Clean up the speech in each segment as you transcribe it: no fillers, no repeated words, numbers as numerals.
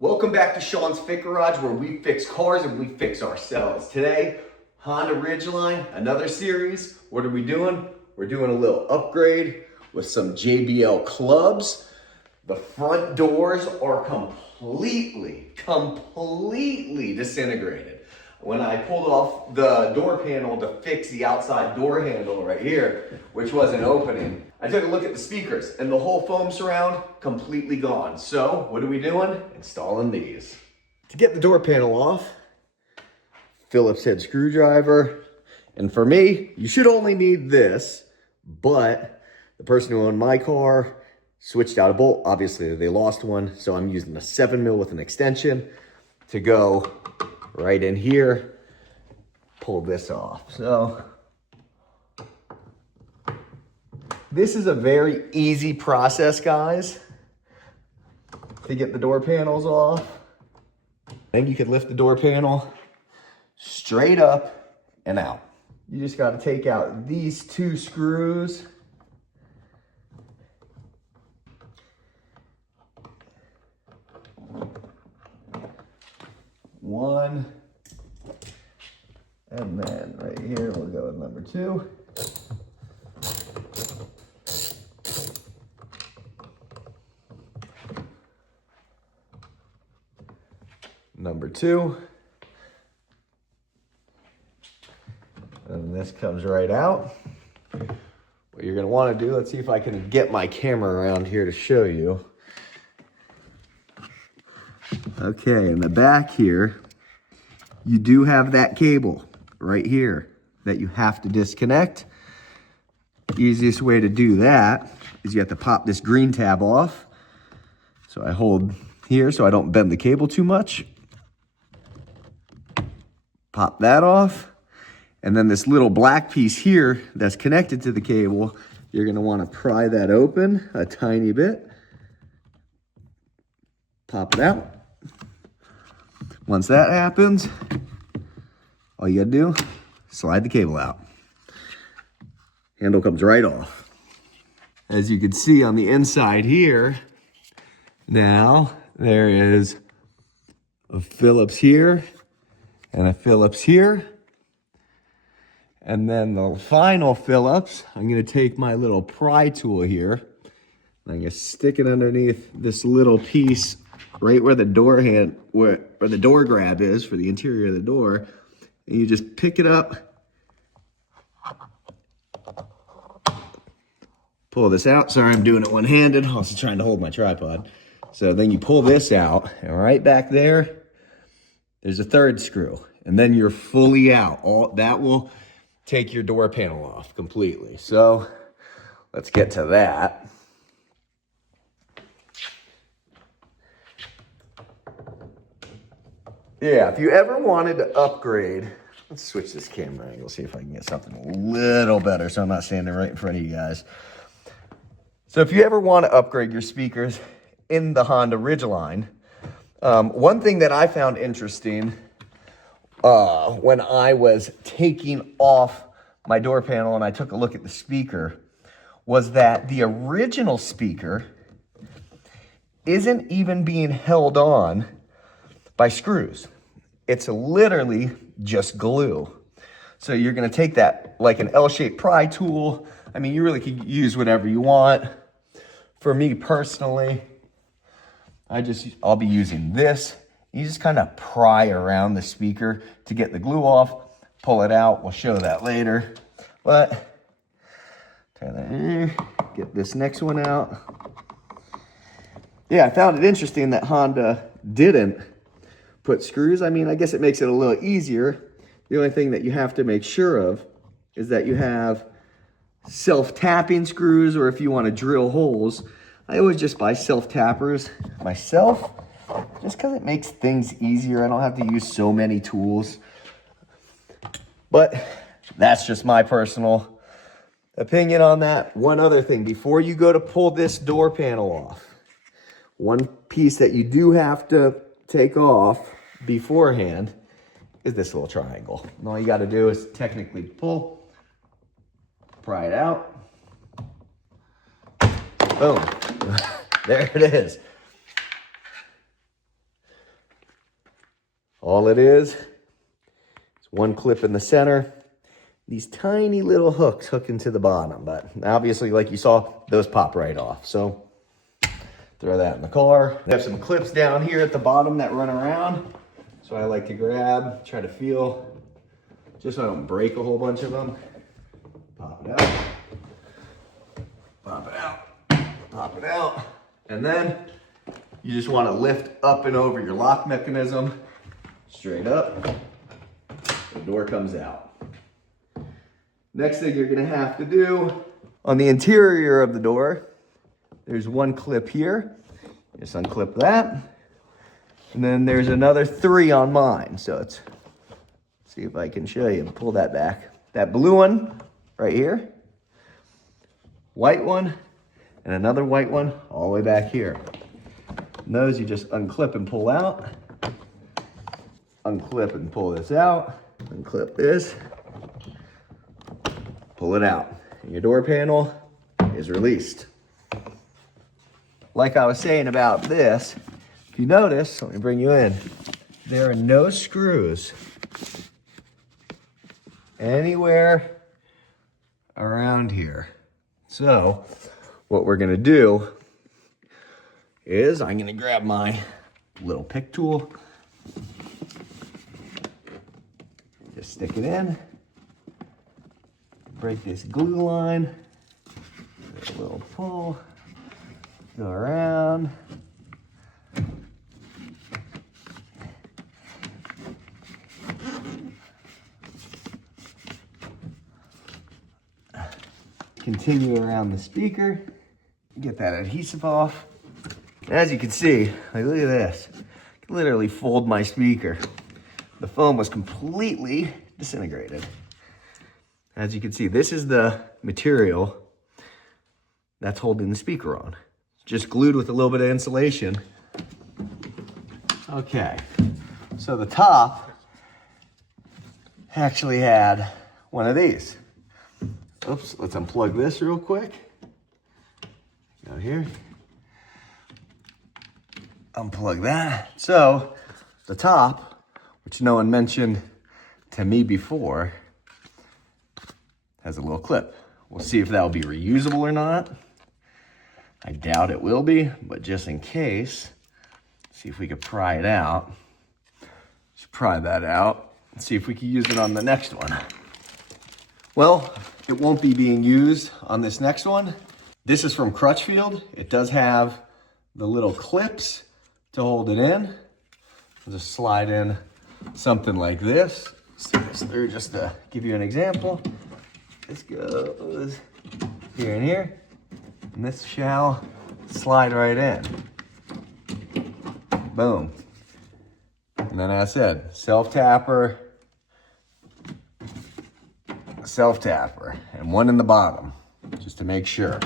Welcome back to Sean's Fit Garage, where we fix cars and we fix ourselves. Today, Honda Ridgeline, another series. What are we doing? We're doing a little upgrade with some JBL clubs. The front doors are completely disintegrated. When I pulled off the door panel to fix the outside door handle right here, which wasn't opening, I took a look at the speakers and the whole foam surround completely gone. So what are we doing? Installing these. To get the door panel off, Phillips head screwdriver. And for me, you should only need this, but the person who owned my car switched out a bolt. Obviously they lost one, so I'm using a 7mm with an extension to go right in here, pull this off. So this is a very easy process, guys, to get the door panels off. Then you could lift the door panel straight up and out. You just got to take out these two screws. One, and then right here we'll go with number two. Number two. And this comes right out. What you're gonna wanna do, let's see if I can get my camera around here to show you. Okay, in the back here, you do have that cable right here that you have to disconnect. The easiest way to do that is you have to pop this green tab off. So I hold here so I don't bend the cable too much. Pop that off. And then this little black piece here that's connected to the cable, you're gonna wanna pry that open a tiny bit. Pop it out. Once that happens, all you gotta do, slide the cable out. Handle comes right off. As you can see on the inside here, now there is a Phillips here and a Phillips here. And then the final Phillips, I'm gonna take my little pry tool here, and I'm gonna stick it underneath this little piece right where the door where the door grab is for the interior of the door. And you just pick it up, pull this out. Sorry, I'm doing it one-handed. Also trying to hold my tripod. So then you pull this out, and right back there's a third screw. And then you're fully out. All that will take your door panel off completely. So let's get to that. Yeah, if you ever wanted to upgrade, let's switch this camera angle, see if I can get something a little better so I'm not standing right in front of you guys. So if you ever want to upgrade your speakers in the Honda Ridgeline, one thing that I found interesting when I was taking off my door panel and I took a look at the speaker was that the original speaker isn't even being held on by screws. It's literally just glue. So you're gonna take that like an L-shaped pry tool. I mean, you really could use whatever you want. For me personally, I'll be using this. You just kind of pry around the speaker to get the glue off, pull it out. We'll show that later. But turn that in, get this next one out. Yeah, I found it interesting that Honda didn't put screws. I mean, I guess it makes it a little easier. The only thing that you have to make sure of is that you have self-tapping screws, or if you want to drill holes, I always just buy self-tappers myself, just because it makes things easier. I don't have to use so many tools. But that's just my personal opinion on that. One other thing, before you go to pull this door panel off, one piece that you do have to take off beforehand is this little triangle. And all you got to do is technically pull, pry it out. Boom. There it is. All it is one clip in the center. These tiny little hooks hook into the bottom, but obviously, like you saw, those pop right off. So throw that in the car. I have some clips down here at the bottom that run around. So I like to grab, try to feel, just so I don't break a whole bunch of them. Pop it out. Pop it out. Pop it out. And then you just want to lift up and over your lock mechanism. Straight up. The door comes out. Next thing you're gonna have to do, on the interior of the door, there's one clip here. Just unclip that. And then there's another 3 on mine. So let's see if I can show you. Pull that back. That blue one right here. White one. And another white one all the way back here. And those you just unclip and pull out. Unclip and pull this out. Unclip this. Pull it out. And your door panel is released. Like I was saying about this, if you notice, let me bring you in, there are no screws anywhere around here. So what we're gonna do is I'm gonna grab my little pick tool, just stick it in, break this glue line, a little pull, go around. Continue around the speaker, get that adhesive off. As you can see, like, look at this. I can literally fold my speaker. The foam was completely disintegrated. As you can see, this is the material that's holding the speaker on. Just glued with a little bit of insulation. Okay, so the top actually had one of these. Oops, let's unplug this real quick. Go here. Unplug that. So the top, which no one mentioned to me before, has a little clip. We'll see if that will be reusable or not. I doubt it will be, but just in case, see if we could pry it out. Let's pry that out and see if we can use it on the next one. Well, it won't be being used on this next one. This is from Crutchfield. It does have the little clips to hold it in. I'll just slide in something like this. See this through just to give you an example. This goes here and here, and this shall slide right in. Boom. And then as I said, self-tapper, and one in the bottom, just to make sure.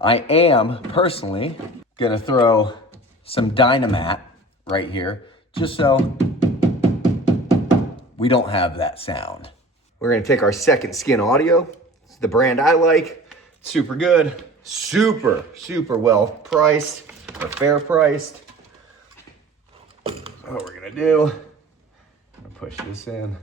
I am personally gonna throw some Dynamat right here, just so we don't have that sound. We're gonna take our Second Skin audio. It's the brand I like. Super good, super well priced, or fair priced. So what we're gonna do, I'm gonna push this in,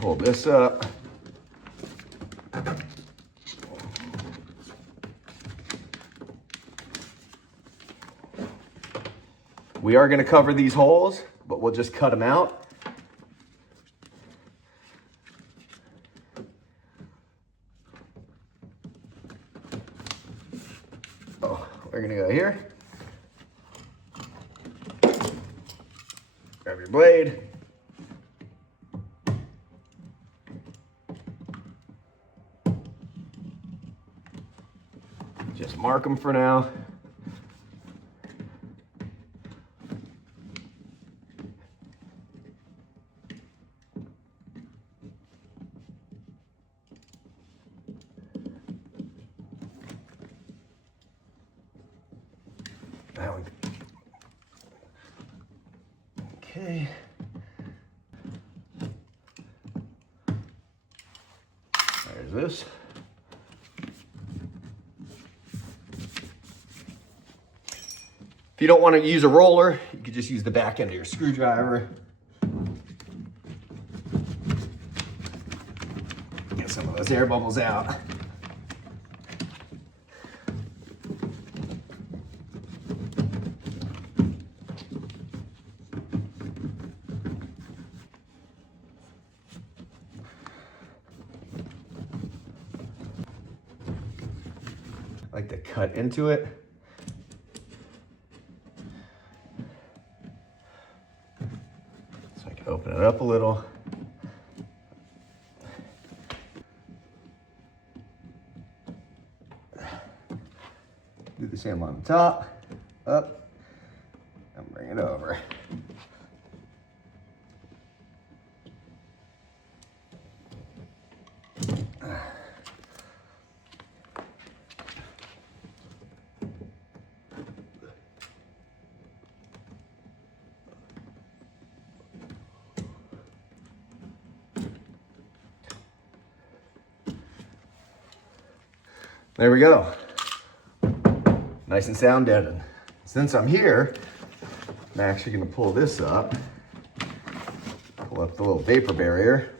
pull this up. We are gonna cover these holes, but we'll just cut them out. We're gonna go here. Grab your blade. Just mark them for now. That one. Okay. There's this. If you don't want to use a roller, you could just use the back end of your screwdriver. Get some of those air bubbles out. I like to cut into it. So I can open it up a little. Do the same on the top, up, and bring it over. There we go. Nice and sound deadened. Since I'm here, I'm actually gonna pull this up. Pull up the little vapor barrier.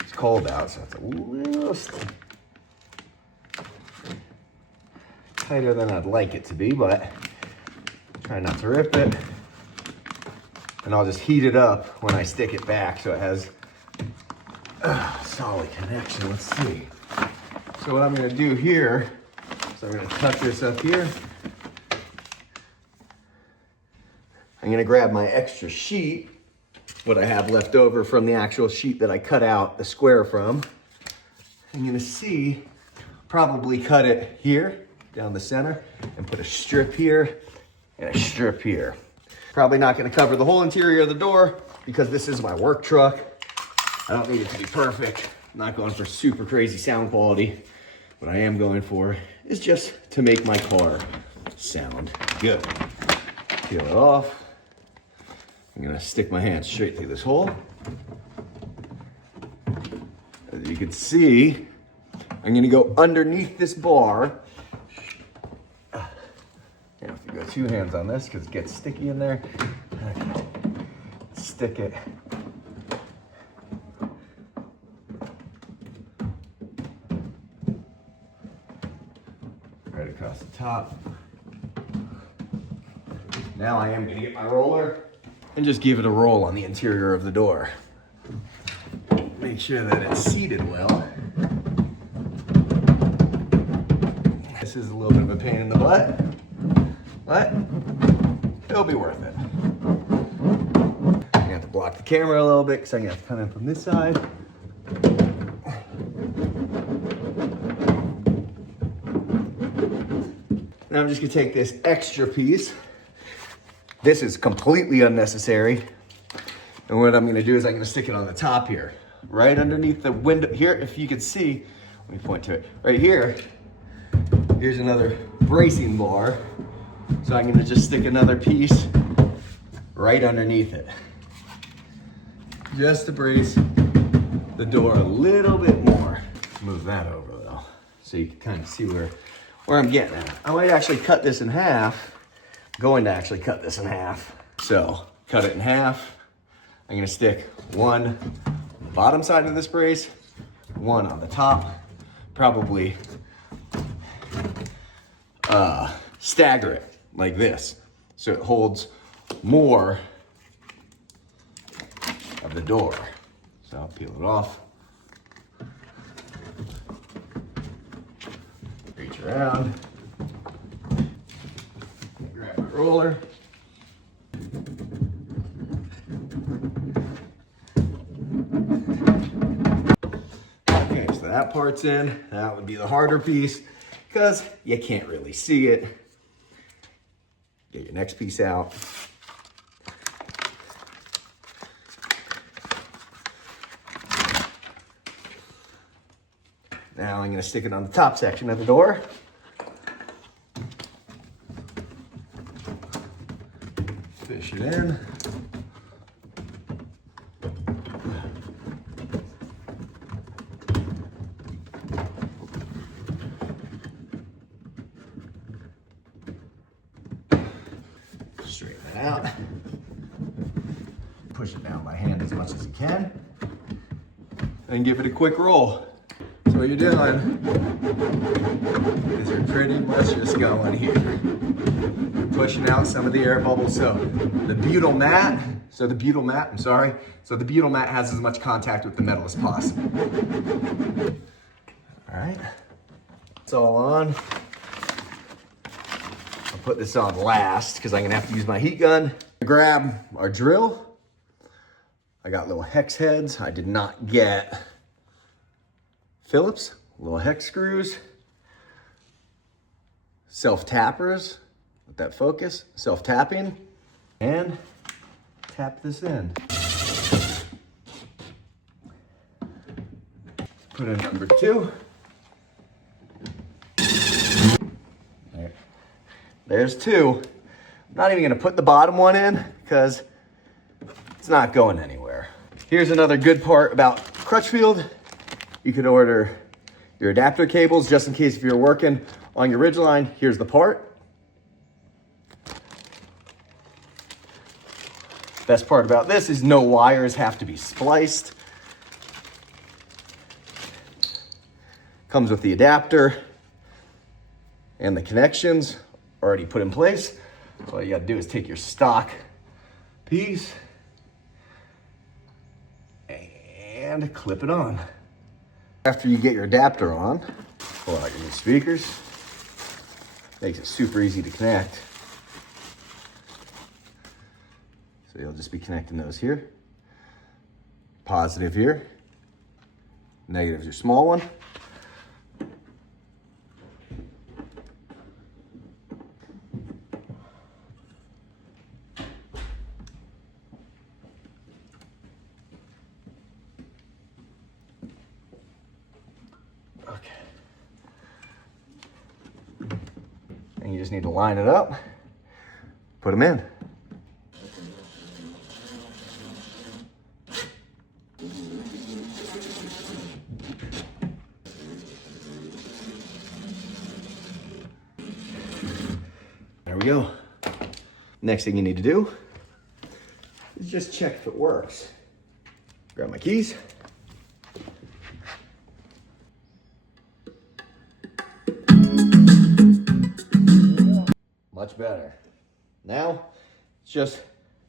It's cold out, so it's a little tighter than I'd like it to be, but try not to rip it. And I'll just heat it up when I stick it back so it has a solid connection. Let's see. So what I'm gonna do here, so I'm gonna tuck this up here. I'm gonna grab my extra sheet, what I have left over from the actual sheet that I cut out the square from. I'm gonna see, probably cut it here, down the center, and put a strip here and a strip here. Probably not gonna cover the whole interior of the door because this is my work truck. I don't need it to be perfect. I'm not going for super crazy sound quality. What I am going for is just to make my car sound good. Peel it off. I'm gonna stick my hand straight through this hole. As you can see, I'm gonna go underneath this bar. You have to go two hands on this because it gets sticky in there. Stick it right across the top. Now I am gonna get my roller and just give it a roll on the interior of the door. Make sure that it's seated well. This is a little bit of a pain in the butt, but it'll be worth it. I'm gonna have to block the camera a little bit because I'm gonna have to come in from this side. Now I'm just gonna take this extra piece. This is completely unnecessary. And what I'm gonna do is I'm gonna stick it on the top here, right underneath the window here. If you can see, let me point to it. Right here, here's another bracing bar. So I'm gonna just stick another piece right underneath it. Just to brace the door a little bit more. Move that over though, so you can kind of see where I'm getting at. I might actually cut this in half. Going to actually cut this in half. So cut it in half. I'm gonna stick one on the bottom side of this brace, one on the top, probably stagger it like this so it holds more of the door. So I'll peel it off. Reach around. Grab my roller. Okay, so that part's in. That would be the harder piece because you can't really see it. Get your next piece out. Now I'm going to stick it on the top section of the door. Fish it in. Straighten that out. Push it down by hand as much as you can. And give it a quick roll. So what you're doing is you're pretty much just going here. Pushing out some of the air bubbles. So the butyl mat has as much contact with the metal as possible. All right, it's all on. I'll put this on last because I'm gonna have to use my heat gun. Grab our drill. I got little hex heads. I did not get Phillips, little hex screws, self-tappers, let that focus, self-tapping, and tap this in. Put in number 2. There's 2. I'm not even gonna put the bottom one in because it's not going anywhere. Here's another good part about Crutchfield. You could order your adapter cables just in case if you're working on your Ridgeline. Here's the part. Best part about this is no wires have to be spliced. Comes with the adapter and the connections already put in place. So all you gotta do is take your stock piece and clip it on. After you get your adapter on, pull out your new speakers. Makes it super easy to connect. So you'll just be connecting those here. Positive here. Negative is your small one. And you just need to line it up, put them in. There we go. Next thing you need to do is just check if it works. Grab my keys. Much better. Now, it's just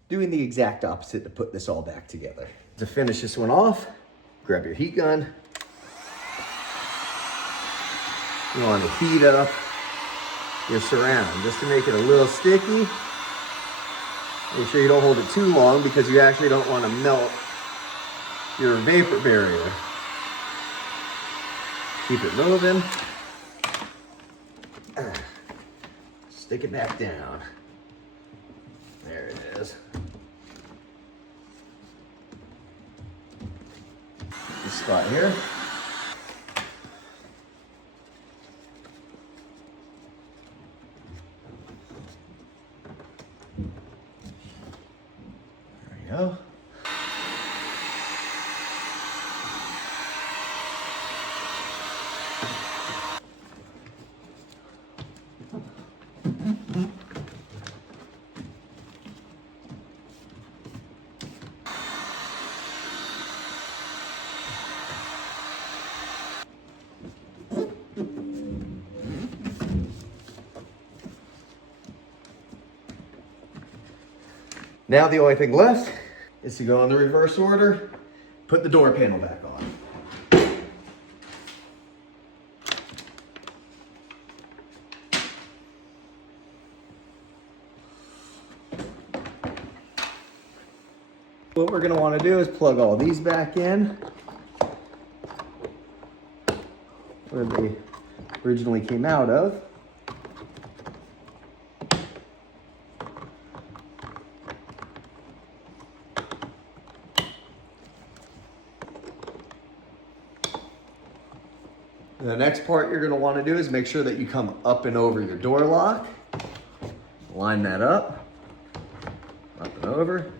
doing the exact opposite to put this all back together. To finish this one off, grab your heat gun. You want to heat up your surround just to make it a little sticky. Make sure you don't hold it too long because you actually don't want to melt your vapor barrier. Keep it moving. Stick it back down. There it is. This spot here. There we go. Now the only thing left is to go in the reverse order, put the door panel back on. What we're going to want to do is plug all these back in where they originally came out of. The next part you're going to want to do is make sure that you come up and over your door lock. Line that up and over.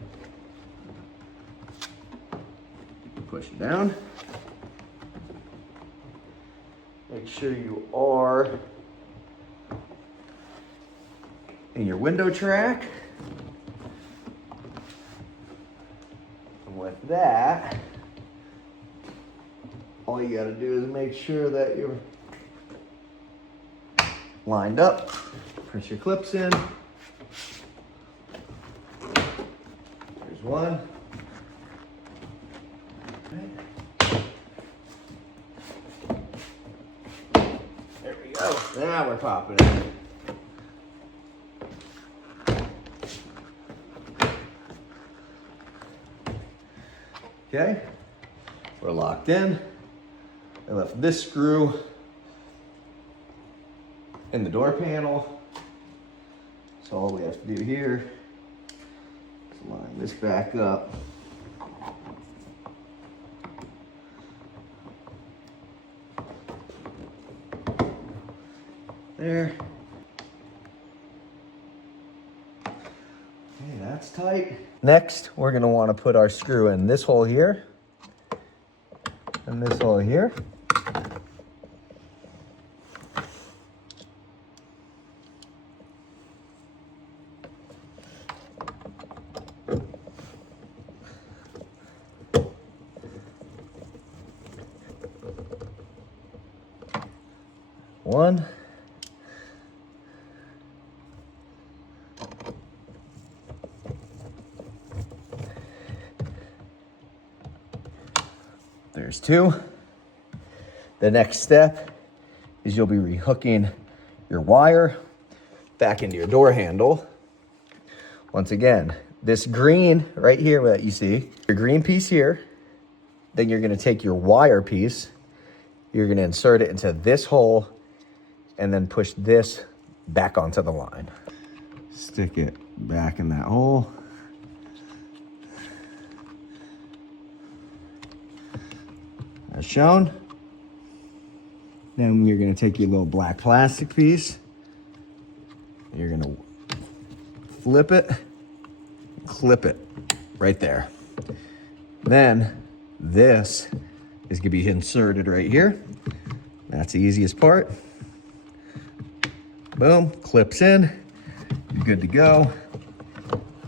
Push it down. Make sure you are in your window track. with that, all you gotta do is make sure that you're lined up. Press your clips in. There's one. There we go. Now we're popping it. Okay, we're locked in. I left this screw in the door panel. So all we have to do here is line this back up. There. Okay, that's tight. Next, we're gonna wanna put our screw in this hole here and this hole here. One. There's two. The next step is you'll be rehooking your wire back into your door handle. Once again, this green right here that you see, your green piece here, then you're gonna take your wire piece, you're gonna insert it into this hole and then push this back onto the line. Stick it back in that hole. As shown. Then you're gonna take your little black plastic piece. You're gonna flip it, clip it right there. Then this is gonna be inserted right here. That's the easiest part. Boom, clips in, you're good to go.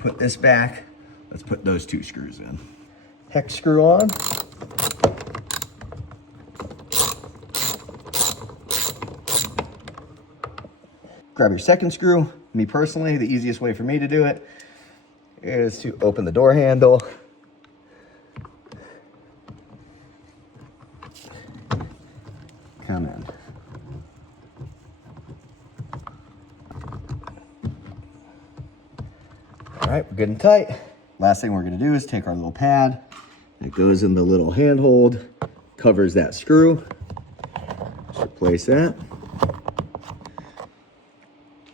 Put this back. Let's put those two screws in. Hex screw on. Grab your second screw. Me personally, the easiest way for me to do it is to open the door handle. Come in. All right, we're good and tight. Last thing we're gonna do is take our little pad that goes in the little handhold, covers that screw. Just replace that.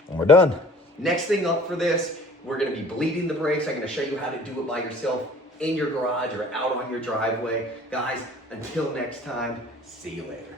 And we're done. Next thing up for this, we're gonna be bleeding the brakes. I'm gonna show you how to do it by yourself in your garage or out on your driveway. Guys, until next time, see you later.